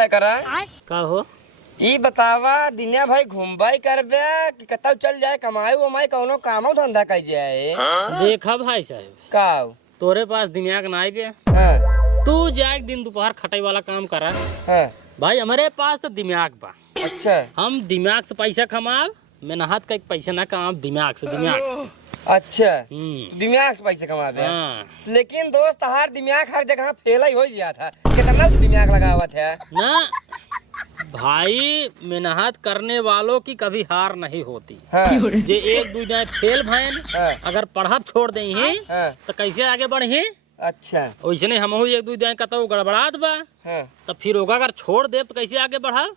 है करा का हो ई बतावा दिनिया भाई घूमबाई करबे कि कतौ चल जाए कमाई उमाई कौनो कामो धंधा कर जाए। देखा भाई साहब का तोरे पास दिमाग ना आई बे हाँ तू जा एक दिन दोपहर खटाई वाला काम करा हाँ भाई हमारे पास तो दिमाग बा। अच्छा हम दिमाग से पैसा कमाब मेहनत का पैसा ना कमाब दिमाग से अच्छा दिमाग से पैसे कमाबे। हाँ। लेकिन दोस्त हर दिमाग हर जगह फेल ही हो गया था। कितना दिमाग लगावत है ना भाई मेहनत करने वालों की कभी हार नहीं होती। हाँ। जे एक दो जाए फेल भैन हाँ। अगर पढ़ब छोड़ दे हाँ। तो कैसे आगे बढ़े। अच्छा वैसे हम एक दो जाए कतौ गड़बड़ात बा हाँ। तो फिर होगा अगर छोड़ दे तो कैसे आगे बढ़ब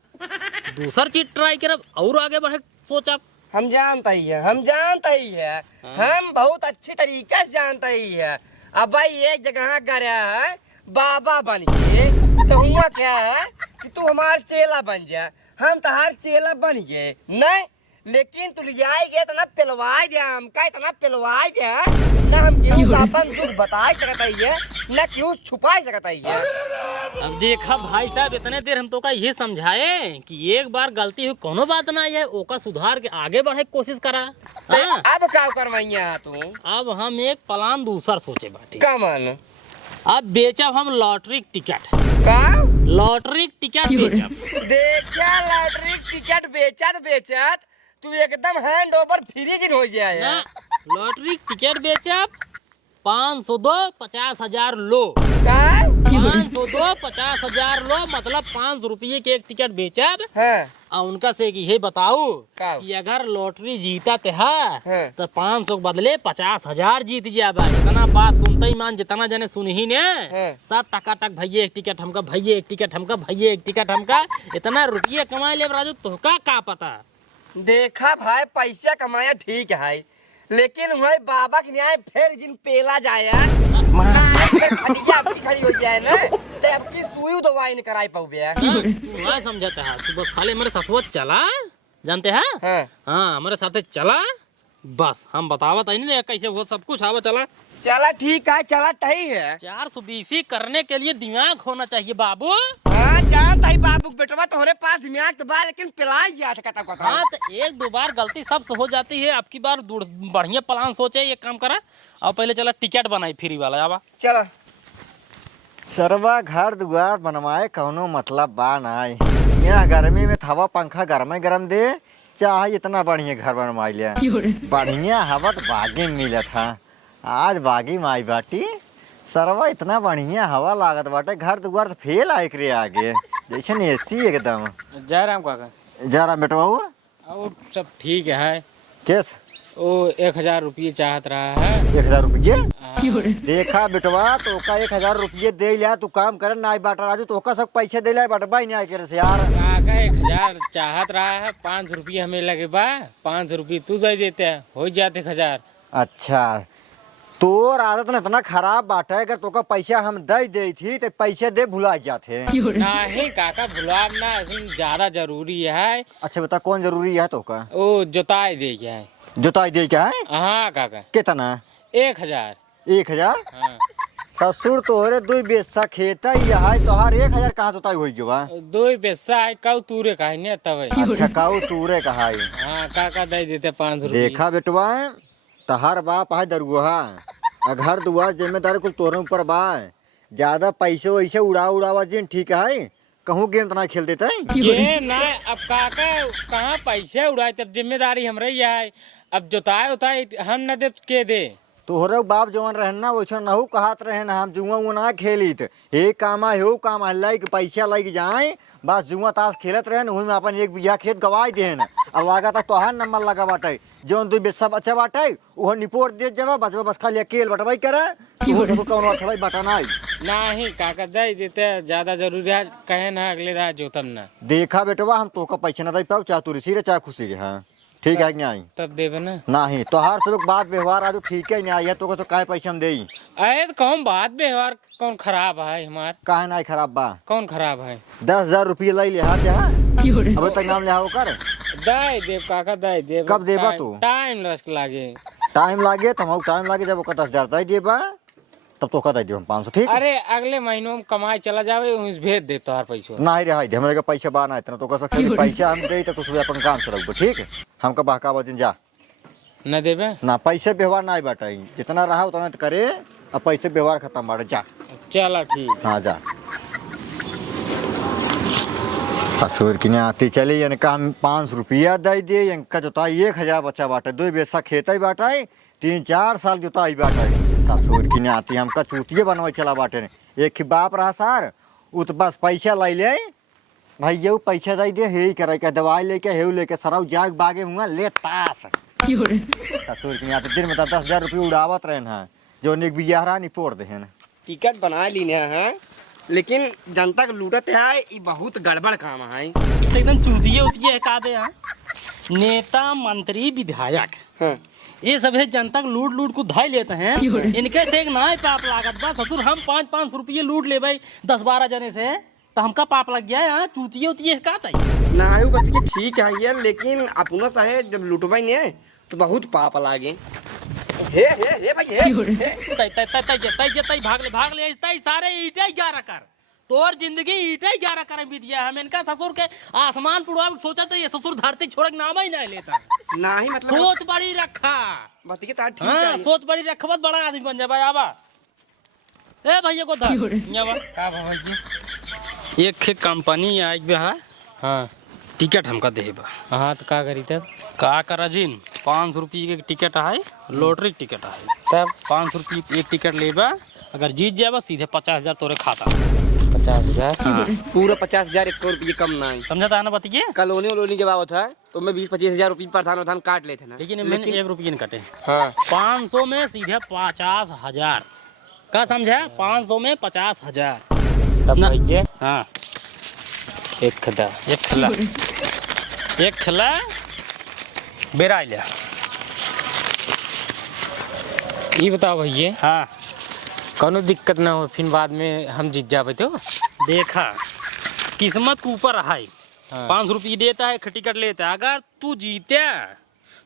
दूसर चीज ट्राई करब और आगे बढ़े सोचब। हम जानता ही है हम बहुत अच्छी तरीके से जानता ही है। अब भाई एक जगह गया है बाबा बन के तो हुआ क्या है कि तू हमार चेला बन जा। हम तहार चेला बन गए नहीं लेकिन तू लियाई गए इतना पिलवाई दे हमका इतना पिलवाई दे ना हम क्यों अपन दुख बता सकता है ना क्यों छुपा सकता है। अब देखा भाई साहब इतने देर हम तो का ये समझाए कि एक बार गलती हुई कोनो बात ना है ओका सुधार के आगे बढ़े की कोशिश करा। हाँ? अब क्या करवाइया तू अब हम एक प्लान दूसर सोचे बाटी का मन अब बेचब हम लॉटरी टिकट का लॉटरी टिकट बेचब। देखा लॉटरी टिकट बेचत तू एकदम हैंड ओवर फ्री की हो जाए ना लॉटरी टिकट बेचब 500 दो 50,000 लो का 500 दो 50,000 लो मतलब 5 रुपये के एक टिकट बेचब। हाँ। और उनका से कि ये बताओ का? कि अगर लॉटरी जीता ते है हाँ। तो 500 के बदले 50,000 जीत जाबा। इतना बात सुनते ही मान जितना जने सुनही ने हाँ। सब टका भैया एक टिकट हमका भैया एक टिकट हमका भैया एक टिकट हमका इतना रुपये कमा ले राजू तोहका का पता। देखा भाई पैसा कमाया ठीक है लेकिन वही बाबा के न्याय फिर जिन पेला जाए खड़ी हो जाए ना तो अब की सुई दवाई नहीं कराई पाऊ बे। तू समझते है तू बस खाली हमारे साथ चला जानते हैं। हाँ। हाँ हमारे साथ चला बस हम बतावत है नहीं कैसे वो सब कुछ आवा चला चला ठीक है चला तही है 420 करने के लिए दिमाग होना चाहिए बाबू। हाँ जानता ही बाबू बेटवा तुम्हारे पास दिमाग तो बा लेकिन पिलाई जात कता हाँ तो एक दो बार गलती सबसे हो जाती है। आपकी बार बढ़िया प्लान सोचे ये काम करा और पहले चला टिकट बनाई फ्री वाला आवा चला सरवा घर दुआर बनवाए कौनो मतलब बा नाई। यहाँ गर्मी में हवा पंखा गरम गरम दे चाहे इतना बढ़िया घर बनवाई ले बढ़िया हवा तो बागी मिलत था आज बागी माई बाटी सरवा इतना बढ़िया हवा लागत बाटे घर दुआर तो फेल आए करे आगे जैसे एसी एकदम। जय राम काका जरा बेटवा और सब ठीक है कैस वो 1,000 रुपये चाहत रहा है 1,000 रुपये देखा बेटवा तो का 1,000 रुपये दे लिया तू काम करे ना बाटा राजू तो सब पैसे दे लिया बटबा ही नहीं करे से यार काका 1,000 चाहत रहा है 5 रुपये हमें लगे बा 5 रुपये तू दे देते हो जाते 1,000। अच्छा तोर आदत न इतना खराब बाटे अगर तो का पैसा हम दे दी थी तो पैसे दे भुला जाते नहीं काका भुला ना ज्यादा जरूरी है। अच्छा बता कौन जरूरी है तो का वो जोताई दे गया है जोताई दे क्या है। हाँ काका कितना 1,000 1,000 हाँ। ससुर तोहरे 2 बेसा खेत है तोहार 1,000 कहाँ जोताई हुई गवा 2 पैसा है कऊ तूरे का है तब अच्छा काऊ तूरे कहा हाँ काका दे देते 5 रुपये। देखा बेटवा तहार बाप है दरुआ घर दुआर जिम्मेदारी कुल तोरे ऊपर बा ज्यादा पैसे वैसे उड़ावा जिन ठीक है कहूँ गेम तना खेल देते गेम ना अब काका कहाँ पैसे उड़ाए तब जिम्मेदारी हमरे ही है। अब जोताए उताए हम न दे के दे तोहरे बाप जवन रहना वैसा नहू कहत रहे ना हम जुआ उआ ना खेली हे काम हो काम लाइक पैसा लग जाए बस जुआ ताश खेलत रहे वही में अपन 1 बीघा खेत गवाई दे अब लगा तोहार नंबर लगा बाटे जौन 2 बेसा बच्चा बाटे वो निपोर दे जब बस बस खाली अकेल बटवाई करे कौन अच्छा बटा नहीं काका दे देते ज्यादा जरूरी है कहे ना अगले रात जोतम ना। देखा बेटवा हम तो का पैसा ना दे पाओ चाहे तू रिसी रे चाहे खुशी रे हाँ ठीक है नहीं तब देवे ना नहीं तोहार सब बात व्यवहार आज ठीक है नहीं है तो काय पैसा हम दे अरे तो कौन बात व्यवहार कौन खराब है हमार काहे नहीं खराब बा कौन खराब है 10,000 रुपये ले लिया अबे तक नाम लिया कर दे देव काका दे देव कब देबा तू टाइम लागे टाइम लागे तो हम टाइम लागे जब 10,000 दे देबा तब तो कह दियो हम 500 ठीक। अरे अगले महीनों में कमाए चला जावे उस भेज दे तोहार पैसा। नहीं रे हाय हमरे के पैसा बा ना इतना तो कह खाली पैसा हम दे तो तू अपन काम चलाऊ ठीक है। हमका बहका बजन जा न देबे ना पैसे व्यवहार नहीं बाटाई जितना रहा उतना तो करे अब पैसे व्यवहार खत्म बाटे जा। चला ठीक। हाँ जा ससुर की आती चली इनका हम 500 रुपया दे दिए इनका जोताई 1000 बच्चा बाटे 2 बेसा खेत बाटाई 3-4 साल जोताई बाटाई ससुर की आती हमका चूतिए बनवा चला बाटे ने एक बाप रहा सर उ तो बस पैसा लै ले भाई ये पैसा दे दे हे करे के दवाई लेके हेउ लेके सराउ जाग बागे हुआ ले तास ससुर की आती दिन में 10,000 रुपये उड़ावत रहे हैं जो निक बियाहरा नहीं पोड़ दे हैं। टिकट बना लीने हैं लेकिन जनता को लूटते है ये बहुत गड़बड़ काम है। एकदम चूतिए उतिए है का दे नेता मंत्री विधायक हाँ। ये सब है जनता को लूट लूट को धाई लेते हैं। इनके से एक ना पाप लागत बा ससुर हम 500 रुपये लूट ले भाई 10-12 जने से तो हमका पाप लग गया है। चूतिए उतिए है का तई ना आयु बात के ठीक है ये लेकिन अपनो सहे जब लूटवाई ने तो बहुत पाप लागे। हे भाई हे तई भाग ले तई सारे ईटे 11 कर तोर जिंदगी ईटे 11 कर बीत गया। हम इनका ससुर के आसमान पुड़वा सोचा तो ये ससुर धरती छोड़ के नाम ही नहीं लेता। ना ही मतलब सोच बड़ी रखा बात के तार ठीक हाँ, है सोच बड़ी रखबत बड़ा आदमी बन जा भाई आबा ए भैया को धर यावा का भाई एक कंपनी आई बे है हाँ टिकट हमका देबा। हाँ तो का करी तब का करा जिन 500 रुपये के टिकट है लॉटरी टिकट है तब 500 रुपये एक टिकट लेबा अगर जीत जाबा सीधे 50,000 तोरे खाता 50,000 हाँ। पूरा 50,000 1 रुपये कम ना है। समझा ना बतिए कॉलोनी वोलोनी के बाबत है तो मैं 20-25 हजार रुपये प्रधान काट लेते ना लेकिन मैंने 1 रुपये नहीं कटे। हाँ 500 में सीधे 50,000 का समझा 500 में 50,000 तब ना। भैया हाँ एक खदा एक खिला बेरा लिया। ये बताओ भैया हाँ कोनो दिक्कत ना हो फिर बाद में हम जीत जावे तो देखा किस्मत के ऊपर है। हाँ। 500 रुपये देता है टिकट लेता है अगर तू जीते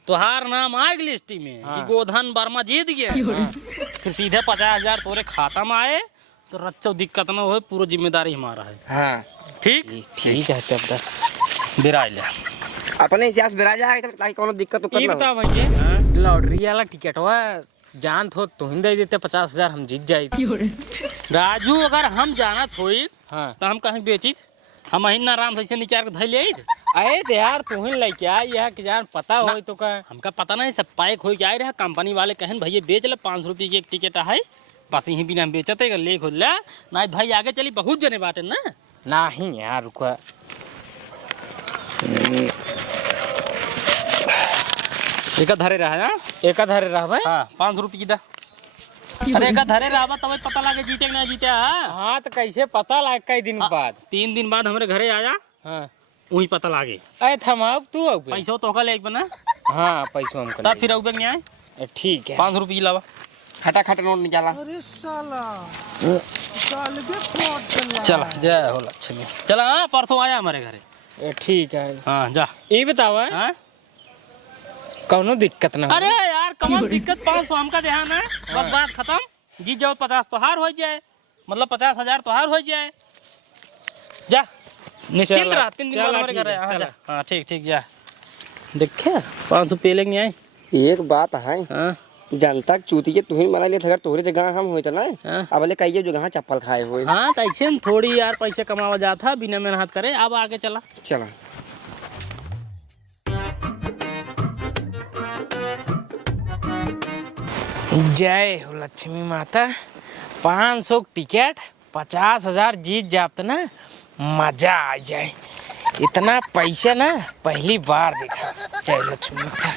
तो हार नाम आएगी लिस्ट में हाँ। कि गोधन वर्मा जीत गया फिर सीधे 50,000 तोरे खाता में आए तो रच्चो दिक्कत ना हो पूरा जिम्मेदारी हमारा है। हाँ ठीक ठीक है तब तक बेरा लिया अपने हिसाब से बिरा जाएगा ताकि कोनो दिक्कत तो ये करना बताओ भैया लॉटरी वाला टिकट हुआ जान हो तो ही दे देते 50,000 हम जीत जाए। राजू अगर हम जाना थोड़ी हाँ तो हम कहीं बेचित हम ही आराम से निकाल के धैल अरे तो यार तू ही लेके आ यह कि जान पता हो तो का हमका पता नहीं सब पैक हो के आए रहे कंपनी वाले कहन भैया बेच ले 500 रुपये की एक टिकट है बस यहीं बिना बेचते ले खुद ले नहीं भाई आगे चली बहुत जने बाटे ना नहीं यार रुका एक धरे रहा एक धरे रह भाई हाँ 500 रुपये की दा अरे एक धरे रहा तब पता लगे जीते कि नहीं जीते। हाँ तो कैसे पता लग कई दिन बाद 3 दिन बाद हमारे घरे आया हाँ वही पता लागे अरे थमाओ तू अब पैसा तो ले एक बना हाँ पैसों हम तब फिर नहीं आए ठीक है 500 रुपये की लावा खटा नोट निकाला। चला जय हो लक्ष्मी चला हाँ परसों आया हमारे घरे ठीक है हाँ जा ये बताओ हाँ कौनो दिक्कत ना हो। अरे यार कमल दिक्कत 500 हमका ध्यान है बस बात खत्म जीत जाओ 50 तो हार हो जाए मतलब 50,000 तो हार हो जाए जा निश्चिंत चला, रह 3 दिन बाद चला, हमारे ठीक घर है, हाँ चला। जा हाँ ठीक जा देखे 500 पे लेंगे आए एक बात है हाँ जनता के चूती के तुहिन बना लिए अगर तोहरे जगह हम होते ना हाँ। अब ले कहिए जो जगह चप्पल खाए हुए हाँ तो ऐसे न थोड़ी यार पैसे कमावा जाता बिना मेहनत करे अब आगे चला चला जय हो लक्ष्मी माता 500 टिकट 50,000 जीत जाते ना मजा आ जाए इतना पैसा ना पहली बार देखा। जय लक्ष्मी माता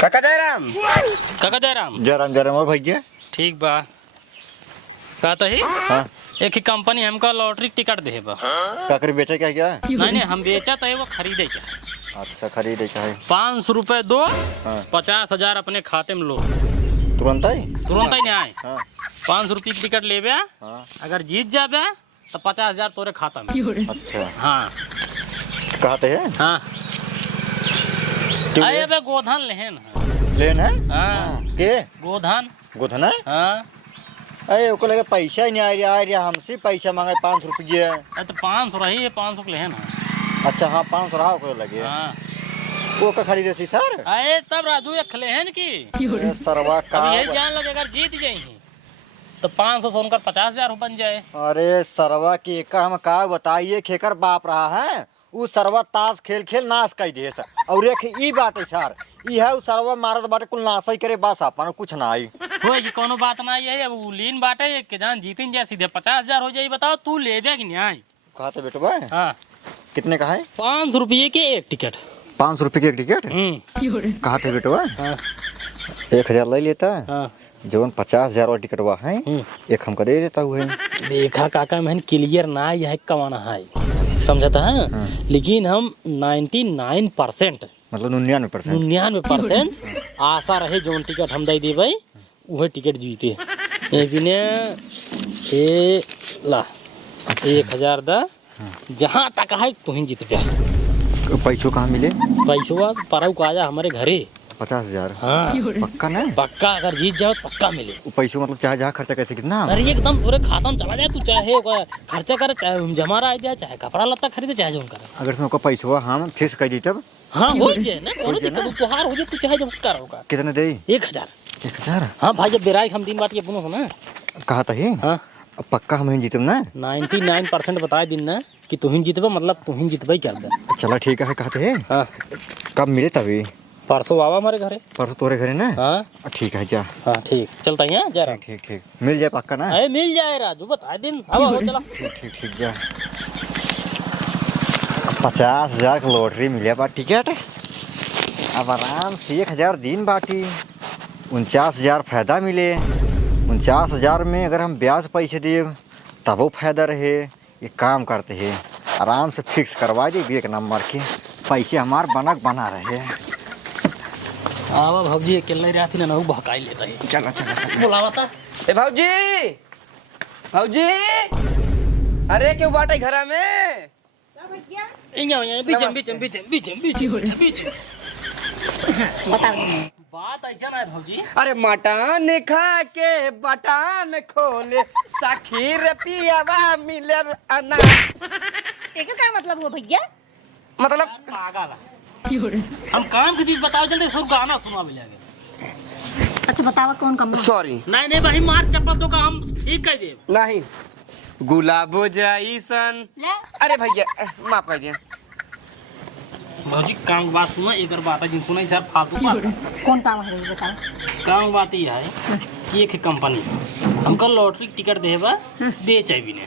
काका जयराम काका जयराम जयराम और भैया ठीक बा कहता ही हाँ एक ही कंपनी हमका लॉटरी टिकट दे बा काकरी बेचे क्या नहीं हम बेचा तो वो खरीदे क्या अच्छा खरीदे क्या है 500 रुपए दो हाँ 50,000 अपने खाते में लो तुरंत ही तुरंत ही नहीं आए हाँ 500 रुपये की टिकट ले हाँ अगर जीत जाबे तो 50,000 तोरे खाता में अच्छा हाँ कहते हैं हाँ तू अरे बे गोधन लेहन है लेन है हाँ के गोधन गोधना हाँ अरे ओको लगे पैसा ही नहीं आ रहा हमसे पैसा मांगे 500 रुपये। अरे तो 500 रही है, 500 के ले ना। अच्छा हाँ 500 रहा ओको लगे। हाँ वो का खरीदे सी सर। अरे तब राजू एक खले हैं की अरे सरवा का अब यही जान लगे अगर जीत जाए तो 500 सोनकर 50,000 बन जाए। अरे सरवा के का हम का बताइए खेकर बाप रहा है उ सरवा ताश खेल खेल नाश कर दे सर। और एक ई बात है सर ई है उ सरवा मारत बाटे कुल नाश ही करे बस अपन कुछ ना आई हो ये कोनो बात ना है। अब लीन बाटे एक के जान जीतिन जाए सीधे 50,000 हो जाए। बताओ तू ले कि नहीं आई? कहा थे बेटवा हाँ कितने का है? 500 रुपये के एक टिकट। 500 रुपये की एक टिकट। कहा थे बेटवा हाँ 1000 ले लेता हाँ जवन 50,000 वाला टिकट हुआ है एक हमको दे देता हुए। देखा काका मैंने क्लियर ना यह कमाना है समझता है। लेकिन हम 99% मतलब 99% आशा रहे जो टिकट हम दे देवे वही टिकट जीते। लेकिन ये ला 1000 दा जहाँ तक है तू ही जीत पे। पैसों कहाँ मिले? पैसवा परऊ का आजा हमारे घरे 50,000। हाँ पक्का ना? पक्का अगर जीत जाओ तो पक्का मिले। पैसों मतलब चाहे जहाँ खर्चा कैसे कितना? अरे एकदम पूरे खाता में चला जाए। तू चाहे खर्चा करे चाहे जमा रहा दिया चाहे कपड़ा लत्ता खरीदे चाहे जो करे। अगर उसमें पैसवा हम फिक्स कर दी तब हाँ हो जाए ना कोनो दिक्कत त्योहार हो जाए तू चाहे जब कर होगा। कितने दे? 1000। 1000? हाँ भाई जब बेराई हम दिन बात ये पुनो ना कहा था ही हाँ पक्का हम ही जीतम ना? 99% बताए दिन ना कि तू ही जीतबे मतलब तू ही जीतबे कर दे। चला ठीक है कहते हैं। हाँ कब मिले तभी? परसों आवा हमारे घरे। परसों तोरे घरे ना? हाँ ठीक है जा। हाँ ठीक चलता है जा रहा। ठीक ठीक मिल जाए पक्का ना? अरे मिल जाए राजू बताए दिन। अब हो चला ठीक ठीक जा। 50,000 का लॉटरी मिले बा टिकट। अब आराम से 1,000 दिन बाटी 49,000 फायदा मिले। 49,000 में अगर हम ब्याज पैसे दिए तब वो फायदा रहे। ये काम करते हैं आराम से फिक्स करवा दे 1 नंबर के पैसे हमारे बनक बना रहे। आवा भाजी अकेले रहती ना भकाई लेता है। चला चला चला बुलावा था ए भाऊजी भाऊजी अरे क्यों बाटे घरा में? बात ऐसा ना है भाजी। अरे मटन खा के बटन खोले सखी रे पियावा मिले अना। एक क्या मतलब हुआ भैया? मतलब पागल हम काम की चीज बताओ जल्दी सुन गाना सुना मिलेगा। अच्छा बतावा कौन कमरा? सॉरी नहीं नहीं भाई मार चप्पल तो का हम ठीक कर दे। नहीं गुलाबो जैसन। ले अरे भैया माफ कर दिया। भाजी काम बात सुनो एक बात है जिन सुना सर फालतू बात। कौन काम है बताओ। काम बात ये है कि एक कंपनी हमको लॉटरी टिकट देबा दे चाहिए ने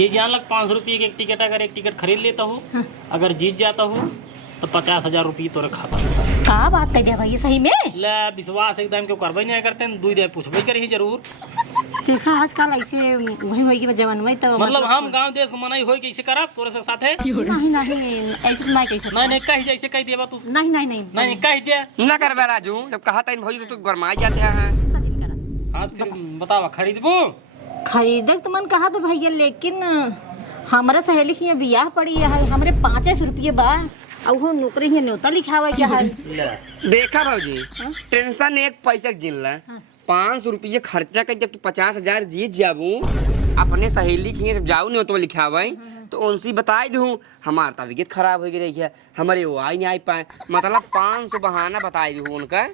ये जान लग 500 रुपये की एक टिकट अगर एक टिकट खरीद लेता हूँ अगर जीत जाता हूँ तो 50,000 रुपये तोरे खाता। का बात कर दिया भाई सही में? ले विश्वास एकदम क्यों करबे नहीं करते दू दे पूछबे करी जरूर। देखा आजकल ऐसे वही वही के जवान में तो मतलब हम गांव देश को मनाई होई कैसे करब तोरे से साथे? नहीं नहीं ऐसे तो नहीं कैसे। नहीं कही जैसे कही देबा तू। नहीं नहीं नहीं नहीं कही दे ना कर बे राजू जब कहा था इन भौजी तो गरमाई जाते हैं। सचिन करा हाँ फिर बतावा खरीदबू? खरीदक तो मन कहा तो भैया लेकिन हमारा सहेली की बियाह पड़ी है हमरे 500 रुपये बा और वो नौकरी ही न्योता लिखावा क्या है। देखा भाजी टेंशन एक पैसा जिनला 500 रुपये खर्चा कर जब तू 50,000 जीत जाबू अपने सहेली की जब जाऊ नहीं तो लिखावे तो उनसे बताई दूँ हमारा तबीयत खराब हो गई है हमारे वो आई नहीं आई पाए मतलब 500 बहाना बताई दूँ उनका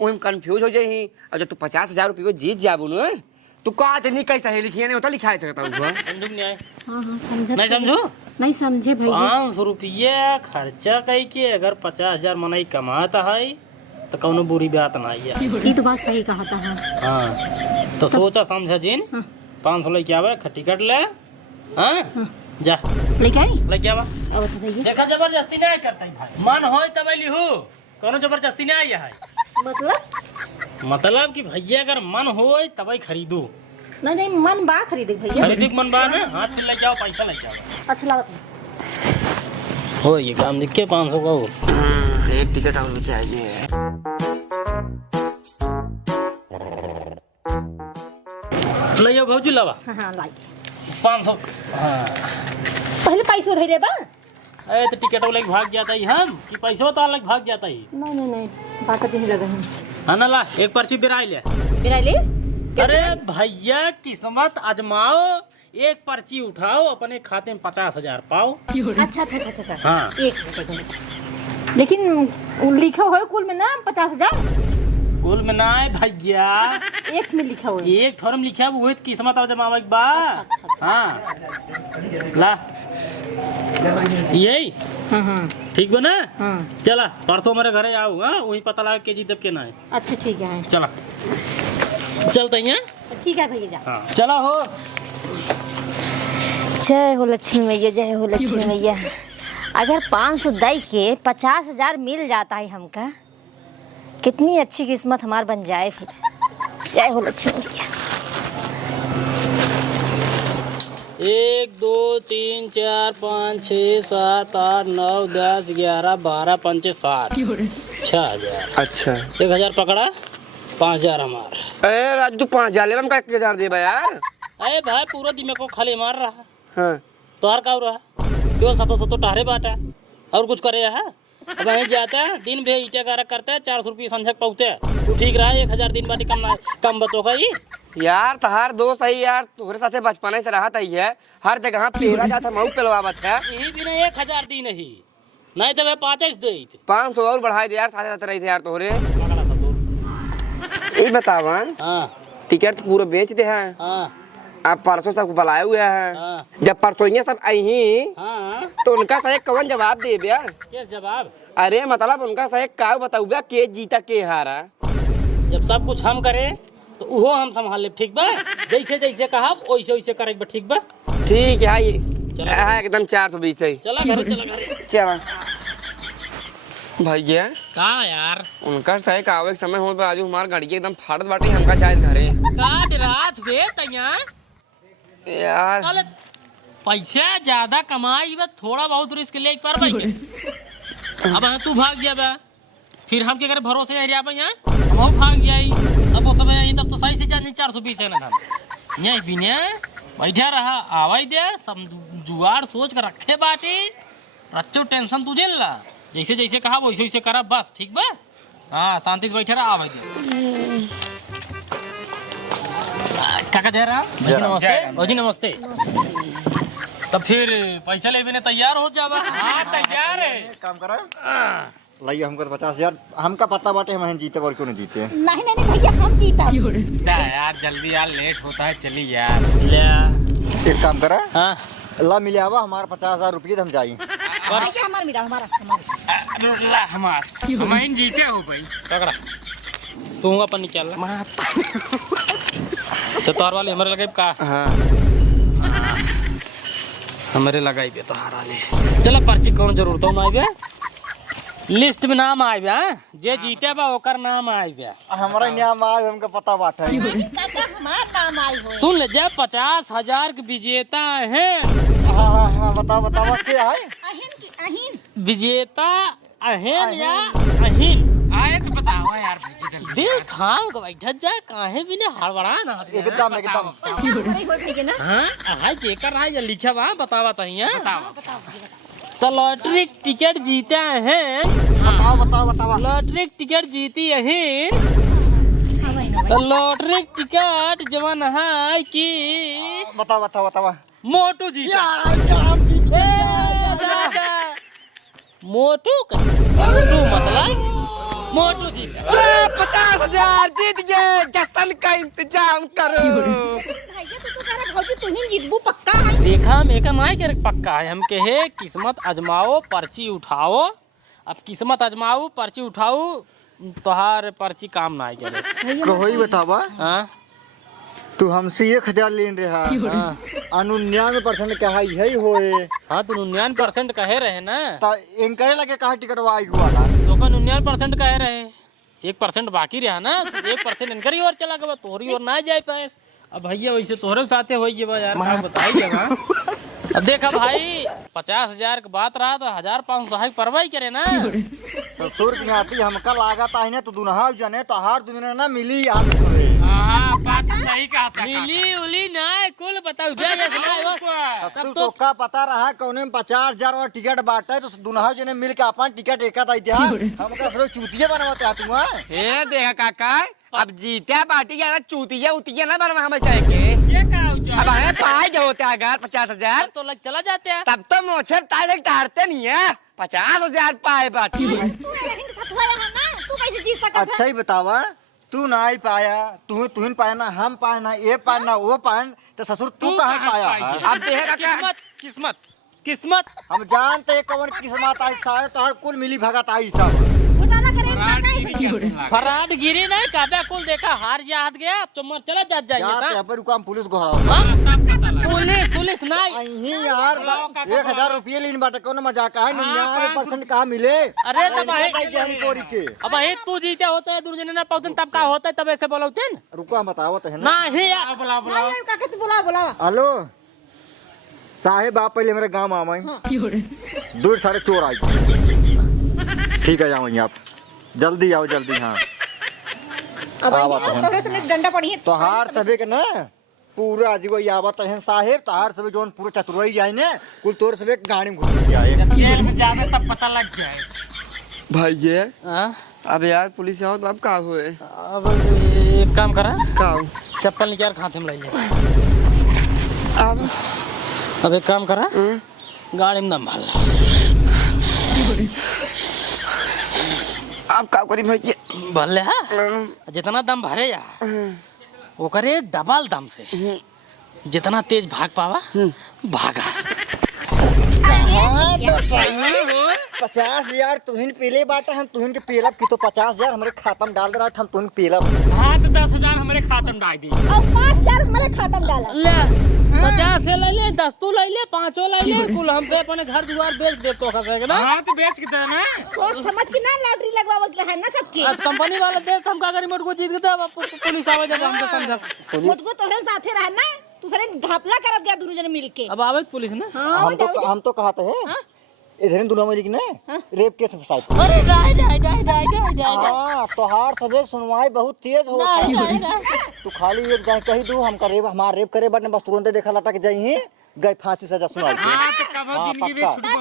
वही कंफ्यूज हो जाए। और जब तू 50,000 रुपये जीत जाबू न तू कहा नहीं कई सहेली की नहीं होता लिखा सकता हूँ। समझू नहीं आए? हाँ हाँ समझे नहीं समझू? नहीं समझे भैया। 500 रुपये खर्चा कई के अगर 50,000 मनाई कमाता है तो कौनो बुरी बात नहीं है। ये तो बात सही कहा था। हाँ तो सोचा समझा जिन 500 लेके आवे टिकट ले। हाँ जा लेके आई लेके आवा। अब तो भैया देखा जबरदस्ती नहीं करता भाई मन हो तब लिहू कौनो जबरदस्ती नहीं है। मतलब कि भैया अगर मन हो तब खरीदू। नहीं नहीं मन बा खरीदे भैया। खरीदी मन बा ना हाथ में ले जाओ पैसा ले जाओ। अच्छा लगा हो ये काम देख के 500 का हो एक टिकट और चाहिए। ले जाओ भौजी लावा। हाँ हाँ लाई 500। हाँ पहले पैसे रह रे बा। अरे तो टिकट वाले भाग जाता ही हम कि पैसा तो अलग भाग जाता ही। नहीं नहीं नहीं बात नहीं लगा है। हाँ ना ला एक पर्ची बिराई ले। मेरा ले अरे भैया किस्मत आजमाओ, एक पर्ची उठाओ, अपने खाते में 50,000 पाओ। अच्छा अच्छा अच्छा अच्छा हाँ। एक मिनट। लेकिन लिखा हो कुल में ना 50,000 कुल में ना है भैया, एक में लिखा हुआ है। एक फॉर्म लिखा है, वो किस्मत आजमाओ एक बार। हाँ ला यही ठीक बना। चला परसों मेरे घरे आओ, हाँ वही पता लगा के जीतब के ना है। अच्छा ठीक है, चला चलते हैं। ठीक है भैया जा। हाँ चला हो। जय हो लक्ष्मी मैया, जय हो लक्ष्मी मैया। अगर 500 दई के 50,000 मिल जाता है हमका, कितनी अच्छी किस्मत हमार बन जाए फिर। जय हो लक्ष्मी मैया। 1 2 3 4 5 6 7 8 9 10 11 12 5 60 6,000। अच्छा 1,000 पकड़ा, 5,000 हमार। अरे राजू तू 5,000 ले, हम का 1,000 दे बा यार। अरे भाई पूरा दिन मेरे को खाली मार रहा, हाँ तोहर का रहा क्यों? सतो टहरे बाटा और कुछ करे है? अब वहीं जाता है दिन भे ईटे गारक करता है, 400 रुपये संझक पहुँचते। तू ठीक रहा, 1,000 दिन बाटी कम बतोगा ही यार। तहार दोस्त है यार, तुम्हारे साथे बचपन से रहा है, हर जगह पेड़ा जाता मऊ पेलवावत है। यही भी नहीं 1,000 दी नहीं तो मैं 5 दे 500 और बढ़ाई दे यार, साथे साथे रही थे यार तोहरे। पकड़ा ससुर। ये बतावा हाँ टिकट तो पूरा बेच दे हैं। हाँ आप परसों सबको बुलाए हुए हैं। हाँ जब परसों ये सब आई ही हाँ। तो उनका सही कौन जवाब दे दिया? क्या जवाब? अरे मतलब उनका सही का बताऊ के जीता के हारा। जब सब कुछ हम करे तो वो हम संभाल ले, ठीक बा? जैसे जैसे कहा वैसे वैसे करे, ठीक बा? ठीक है ये चलो। है एकदम 420 है। चला घरे, चला घरे। चला भैया का यार उनका सही का एक समय हो आज हमार गाड़ी के एकदम फाड़त बाटे, हमका चाहे घरे का रात बे तैया यार। चल पैसा ज्यादा कमाई बा, थोड़ा बहुत रिस्क ले पर भाई के। अब तू भाग गया बा, फिर हम के करे भरोसे एरिया पे यहाँ हम भाग गई। अब वो सब यहीं तब तो सही से जाने 420 है ना धान यहीं भी ने बैठा रहा आवाज दे सब जुगाड़ सोच कर रखे बाटे। रच्चो टेंशन तुझे ला, जैसे जैसे कहा वैसे वैसे करा बस, ठीक बा? हाँ शांति से बैठे रहा, आवाज दे। काका जय राम। नमस्ते जी, नमस्ते। तब फिर पैसा ले ने तैयार हो जावा। हाँ तैयार है। काम करा लाइए हमको 50,000, हमका पता बाटे हम जीते और क्यों नहीं जीते। नहीं नहीं भैया हम जीता। यार जल्दी यार, लेट होता है, चली यार। ले एक काम करा हाँ अल्लाह मिले आवा हमारे 50,000 रुपये हम जाई। हमारा मिला हमारा हमार हम जीते हो भाई। पकड़ा तू अपन निकाल चतौर वाले हमारे लगे का। हाँ हमारे लगाई बे तो हारा ले। चलो पर्ची कौन जरूरत हो आए लिस्ट में नाम आए बे, जे जीते बा ओकर नाम आए बे। हमारा नाम आज हमको पता बाटे। हमारा नाम आई हो। सुन ले, जब 50,000 के विजेता है। हाँ हाँ बताओ बताओ क्या है अहीन विजेता अहेन या अहीन आए तो बताओ यार जल्दी। दिल थाम के बैठा जाए, काहे भी ने हड़बड़ा ना। एकदम ना। हाँ हाय जेकर है ये लिखा बा, बतावा तहिया। तो लॉटरी टिकट जीते हैं। बताओ बताओ बताओ लॉटरी टिकट जीती है। तो लॉटरी टिकट जवन है कि बताओ बताओ बताओ मोटू जीता। मोटू का मोटू मतलब मोटू जीता। 50,000 जीत गए, जश्न का इंतजाम करो। भैया तो कह रहा भौजी तू ही जीतबू पक्का है। देखा मेका नहीं करे पक्का है, हम कहे किस्मत आजमाओ पर्ची उठाओ। अब किस्मत आजमाओ पर्ची उठाओ, तोहार पर्ची काम ना करे। कहो ही बतावा हाँ तू हमसे 1,000 लेन रहा 99% कहा यही होए हाँ तो 99% कहे रहे ना। ता इनकरे लगे कहा टिकट आई वाला तो का 99% कहे रहे, 1% बाकी रहा ना। तो 1% इनकर ही और चला गया, तोहरी और ना जाए पाए। अब भैया वैसे तोहरे साथे हो गया यार, क्या बताइए। अब देखा भाई 50,000 की बात रहा तो 1,500 परवाही करे ना। ससुर की नाती हमका लागत आई ना तो दुनहा जने तो हार दुनिया ना मिली यार। हाँ बात सही कहा था। मिली उली नहीं कुल बताओ ससुर तो का पता रहा कौने में 50,000 और टिकट बांटा है तो दोनों जने मिल के अपन टिकट एक आई दिया हमका सिर्फ चूतिया बनवाते हैं तुम। हे देखा काका, अब जीत्या पार्टी या चूतिया उतिया ना बनवा हमें चाहे के। अब हमें पाए जो होते अगर 50,000 तो लग चला जाते हैं। तब तो मोछर तार टारते नहीं है। 50,000 पाए पार्टी। तू कैसे जीत सकता? अच्छा ही बतावा, तू ना ही पाया, तू पाया ना, हम पाए ना, ये पाए ना वो पाए, तो ससुर तू कहाँ पाया है? अब देखा काका, किस्मत किस्मत हम जानते कौन किस्मत आई सारे तो हर कुल मिली भगत आई सब। घोटाला करे फराड गिरी नहीं काबे कुल देखा हार हाथ गया अब तो मर चला जा जाएंगे। पर रुका हम पुलिस को हराओ। पुलिस नहीं यार 1,000 रुपये लेने बाटे कौन मजाक है? 99% कहाँ मिले? अरे तब चोरी के अब तू जीते होता है दूर ना पाते तब का होता है तब ऐसे बोलते हैं। रुका बताओ तो है ना। नहीं बुला हेलो साहेब, आप पहले मेरे गांव आवाई। दूर सारे चोर आए। ठीक है जाओ आप जल्दी आओ जल्दी। हाँ डंडा पड़ी है तो हार सभी के ना पूरा अजीब आवत है साहेब। तो हार सभी जोन पूरा चतुराई जाए ने कुल तोर सभी गाड़ी में घुस जाए। जेल में जाने तब पता लग जाए। भाई ये अब यार पुलिस आओ तो अब का हुए? अब एक काम करा का चप्पल निकाल खाते में लाइए। अब एक काम करा गाड़ी में दम भाल अब का करी भाई ये भले जितना दम भरे जा वो करे डबल दम से जितना तेज भाग पावा भागा। 50,000 तुहिन पीले बाटा, हम तुहिन के पीलब की तो 50,000 हमारे खाता में डाल दे रहा था, हम तुहिन पीलब। हाँ तो 10,000 हमारे खाते में डाल दी और 5,000 हमारे खाता में डाला। ले 50 से ले ले 10 तू ले ले 5 ले ले कुल हमसे अपने घर दुआर बेच दे तो खसे ना। हाँ तो बेच के देना सोच समझ के ना लॉटरी लगवावत है ना सबके। कंपनी वाला देख हम का करी मोट को जीत के दे पुलिस आवे जब हमसे समझ मोट को तोरे साथे रहना तू सरे घपला करत गया दोनों जने मिलके। अब आवे पुलिस ना। हम तो कहते हैं इधर दोनों में लिखना रेप केस में साइड। अरे जाए हां तो हार सजे सुनवाई बहुत तेज हो गई। तू खाली एक जाए कही दू हम रेप हमार रेप करे बट बस तुरंत देखा लटक जाई गए फांसी सजा सुनाई।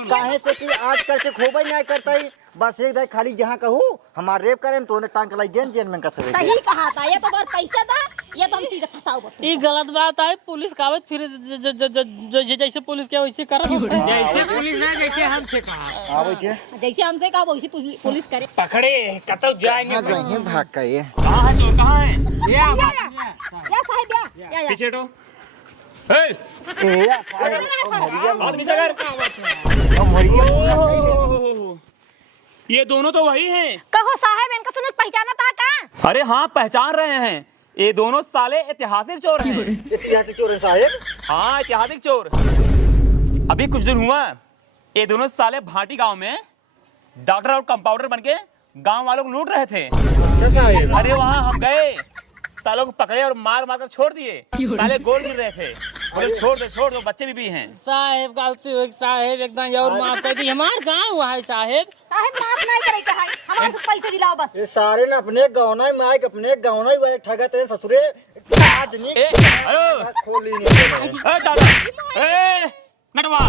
काहे से कि आज कल से खोबई नहीं करता बस एक दाई खाली जहाँ कहूँ हमार रेप करें तुरंत टांग लाई देन जेल में कर सके। सही कहा था ये तो बार पैसा था ये तो हम सीधे फंसाओ। ये गलत बात है पुलिस कावत फिर जैसे पुलिस के वैसे कर जैसे पुलिस ना जैसे हमसे कहा आवे के जैसे हमसे कहा वैसे पुलिस करे। पकड़े कतौ जाएंगे जाएंगे भाग का ये कहां है चोर कहां है या साहब या पीछे हटो ये दोनों तो वही हैं। कहो साहब इनका सुन पहचाना था का? अरे हाँ पहचान रहे हैं, ये दोनों साले ऐतिहासिक चोर हैं। ऐतिहासिक चोर है साहब। हाँ ऐतिहासिक चोर। अभी कुछ दिन हुआ ये दोनों साले भाटी गांव में डॉक्टर और कंपाउंडर बनके गांव वालों को लूट रहे थे। अच्छा साहब। अरे वहाँ हम गए सालों को पकड़े और मार मार कर छोड़ दिए। साले गोल गिर रहे थे बोले छोड़ दो बच्चे भी हैं। साहेब गलती हुई साहेब एकदम और माफ कर दी हमार गांव हुआ है साहेब माफ नहीं करे कहा हमारे से पैसे दिलाओ बस। ये सारे ना अपने गाँव माइक अपने गाँव वाले ठगत हैं ससुरे आदमी खोली नहीं। दादा नटवा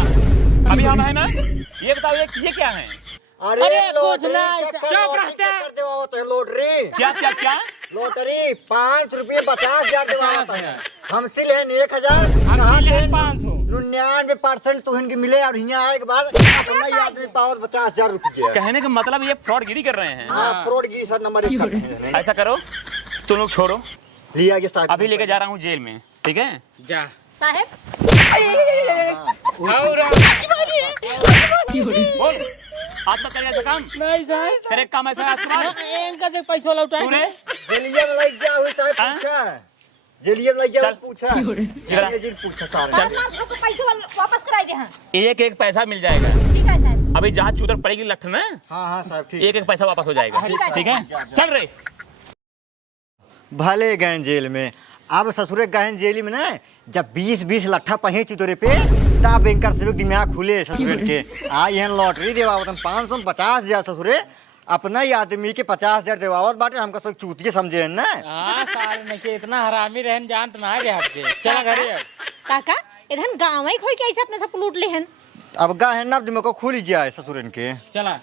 अभी हम है ना ये बताओ ये क्या है? अरे कुछ नहीं चुप रहते लॉटरी क्या लॉटरी 5 रुपये 50,000 दिवाता है हमसे लेन 1,000 99% तो इनके मिले और यहाँ आए के बाद अपना ही आदमी पावत 50,000 रुपये। कहने का मतलब ये फ्रॉडगिरी कर रहे हैं। हाँ फ्रॉडगिरी सर नंबर 1। ऐसा करो तुम लोग छोड़ो लिया के साथ अभी लेके जा रहा हूँ जेल में ठीक है जा साहब बोल आज मत करिए ऐसा काम नहीं साहब तेरे काम ऐसा इनका से पैसा लौटाए जेलिया में लग जा हुई साहब पूछा जेलिया में लग जा पूछा जेल पूछा सारा तो पैसे वापस कराई दे। हां एक पैसा मिल जाएगा। ठीक है साहब अभी जहाँ चूतर पड़ेगी लठ में हाँ साहब ठीक एक पैसा वापस हो जाएगा ठीक है चल रहे भले गए जेल में। अब ससुरे गए जेल में ना जब 20 लट्ठा पहे चितोरे पे तब बैंकर से दिमाग खुले ससुरे के आ यहाँ लॉटरी देवा 550,000 ससुरे अपना ही आदमी के 50,000 देवावत बाटे, हमका सब चूतिए समझे ना। हाँ साल में के इतना हरामी रहन जानत ना गया आपके। चला घरे अब। काका इधर गाँव ही खोल के ऐसे अपने सब लूट ले हन। अब गा है ना दिमाग को खुल जाए ससुरन के। चला।